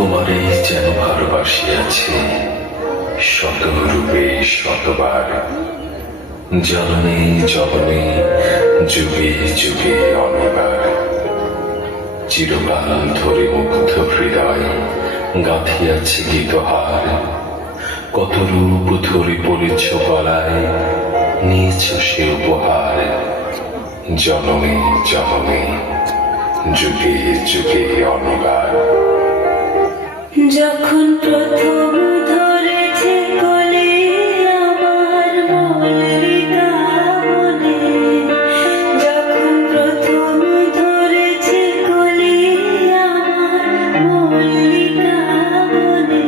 তোমারই যেন ভালোবাসিয়াছি শত রূপে শতবার, জননী জননী যুগে যুগে অনেকবার। চিরকাল ধরে মুগ্ধ হৃদয় গাঁথিয়াছি গীতহার, কত রূপ ধরে পড়েছ গলায়, নিয়েছ সে উপহার। জননী জননী যুগে যুগে অনেকবার। যখন প্রথম ধরেছে কোলে আমার মল্লিকা বনে, যখন প্রথম ধরেছে কোলে আমার মল্লিকা বনে,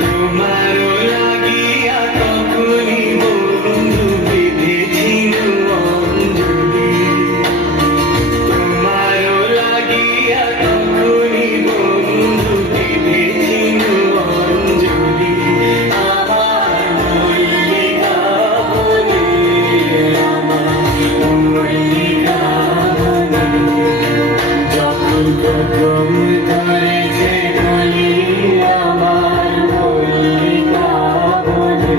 তোমারও লাগিয়া তখনই বন্ধু বেঁধেছিল অঞ্জলি, তোমারও লাগিয়া তখনই বন্ধু বেঁধেছিল অঞ্জলি। আমার মল্লিকা বনে, আমার মল্লিকা বনে, যখন প্রথম ধরেছে কলি আমার মল্লিকা বনে।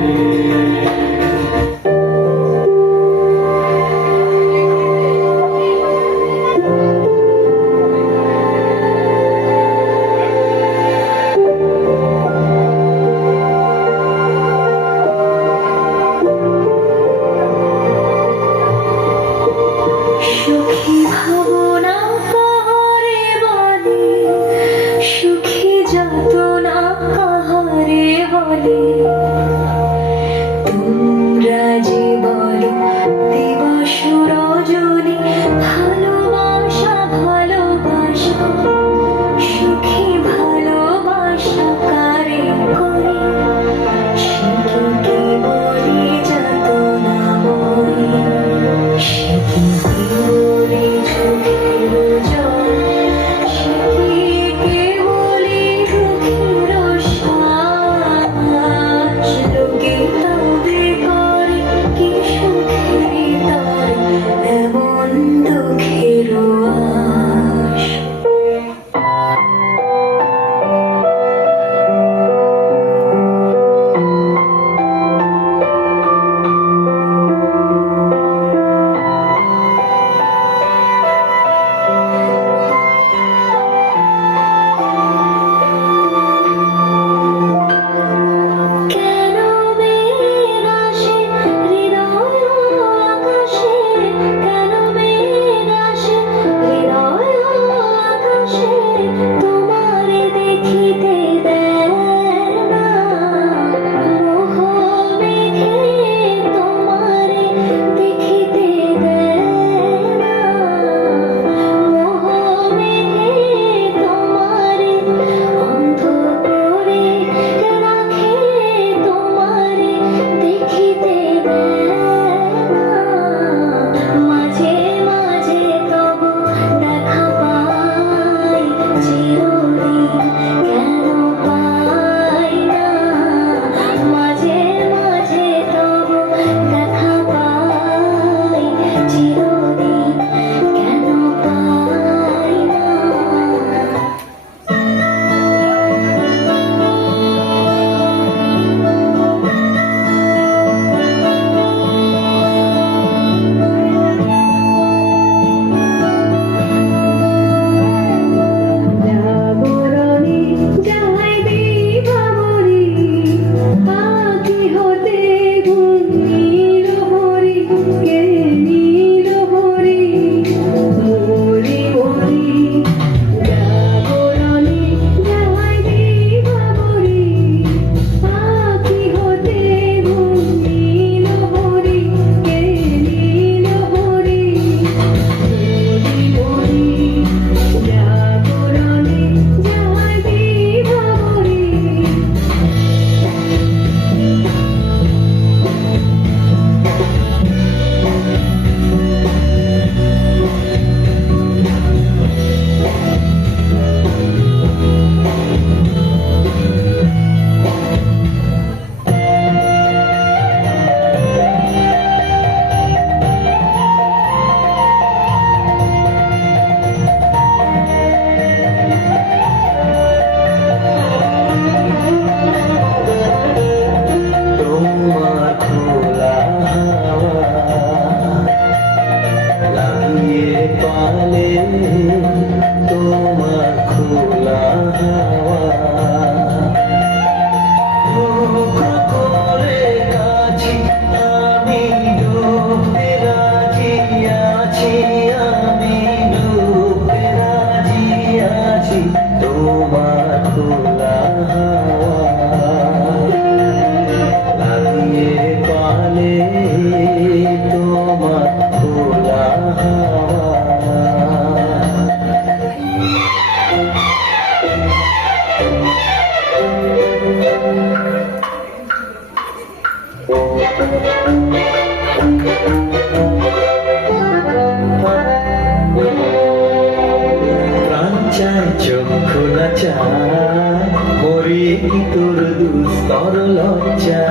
চায় চক্ষু না চায় মরি কি তোর দুস্তর লজ্জা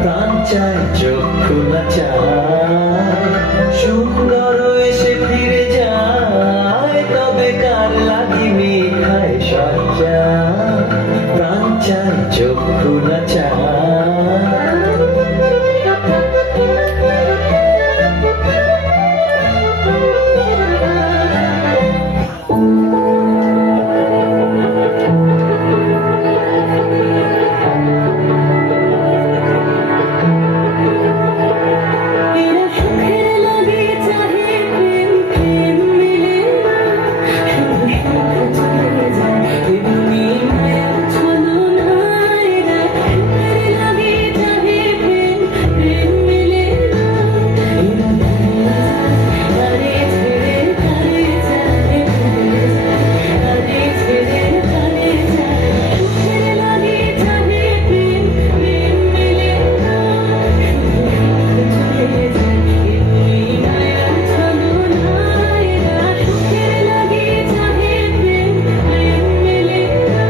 প্রাণ চায় চক্ষু না চায় সুন্দর এসে ফিরে যায় তবে কার লাগি মিঠায় সজ্জা প্রাণ চায় চক্ষু না চায় এরা সুখের লাগে চাহে প্রেম প্রেম মিলে না শুধু সুখ চলে যায় এমনি মায়ার ছলনায় এরা সুখের লাগে চাহে প্রেম প্রেম মিলে না এরা তারে ছেড়ে তারে যায় তারে ছেড়ে তারে যায় সুখের লাগে চাহে প্রেম প্রেম মিলে না চলে যায় এমনি মায়ার ছলনায় এরা সুখের লাগে চাহে প্রেম প্রেম মিলে না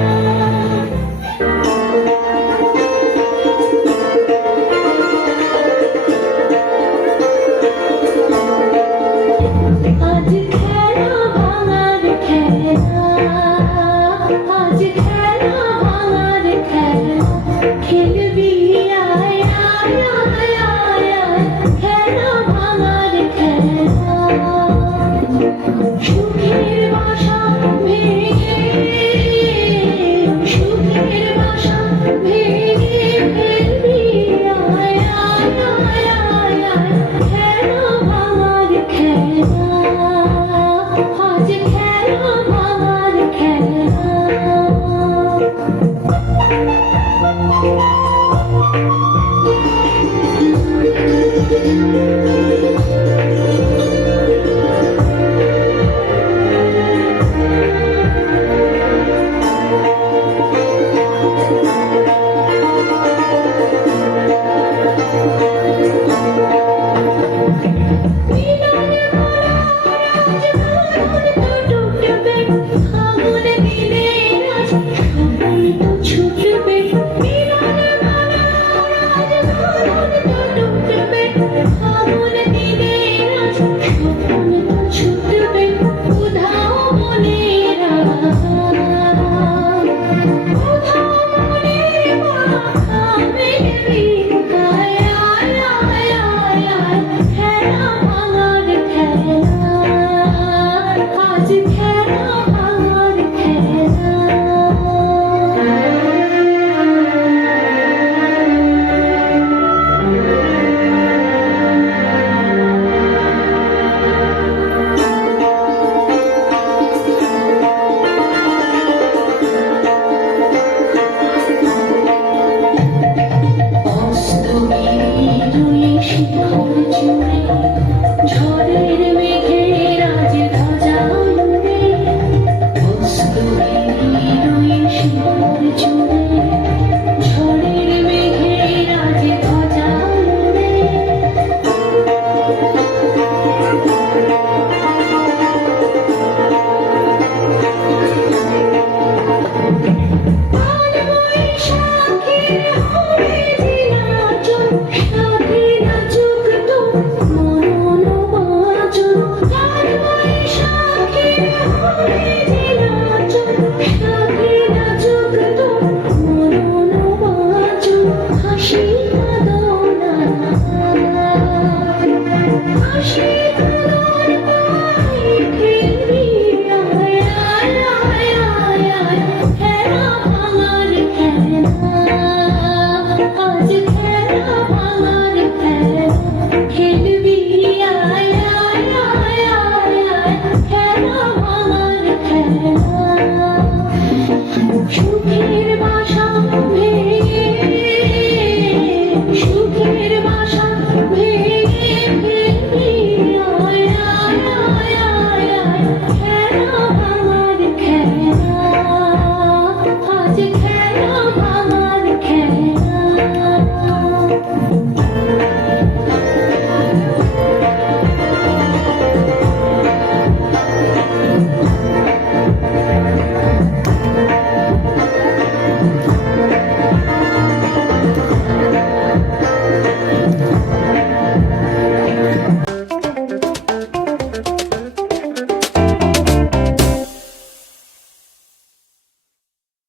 আজ খেলা ভাঙার খেলা আজ খেলা ভাঙার খেলা খেলবি আয় আয় আয় আয় আয় খেলা ভাঙার খেলা সুখের বাসা ভেঙে সুখের বাসা ভেঙে ফেলবি আয় আয় আয় আয় আয় খেলা ভাঙার খেলা আজ খেলা ভাঙার খেলা মিলনে মোরা রাজমহল তো ডুববে আগুনে দিলে আজ স্বপ্ন তো ছুটবে মিলনে মোরা রাজমহল তো ডুববে আগুনে দিলে আজ স্বপ্ন তো ছুটবে উধাও মনেরা উধাও মনে মাথা মেলি আয় আয় আয় আয় আয় খেলা ভাঙার খেলা আজ খেলা ভাঙার খেলা চায়